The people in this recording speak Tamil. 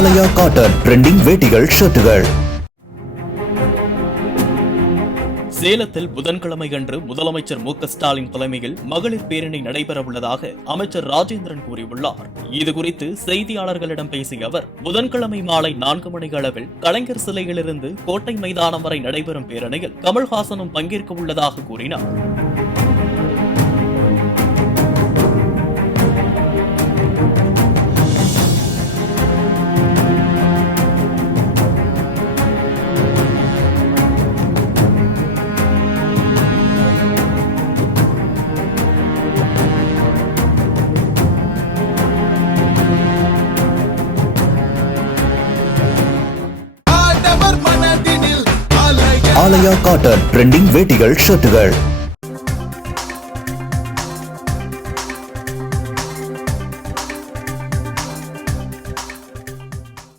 ஆலயா காட்டன் ட்ரெண்டிங் வேட்டிகள் ஷர்ட்டுகள். சேலத்தில் புதன்கிழமை அன்று முதலமைச்சர் மு க ஸ்டாலின் தலைமையில் மகளிர் பேரணி நடைபெறவுள்ளதாக அமைச்சர் ராஜேந்திரன் கூறியுள்ளார். இதுகுறித்து செய்தியாளர்களிடம் பேசிய அவர், புதன்கிழமை மாலை 4 மணி அளவில் கலைஞர் சிலையிலிருந்து கோட்டை மைதானம் வரை நடைபெறும் பேரணியில் கமல்ஹாசனும் பங்கேற்க உள்ளதாக கூறினார். ஆலயா காட்டன் ட்ரெண்டிங் வேட்டிகள் ஷர்ட்டுகள்.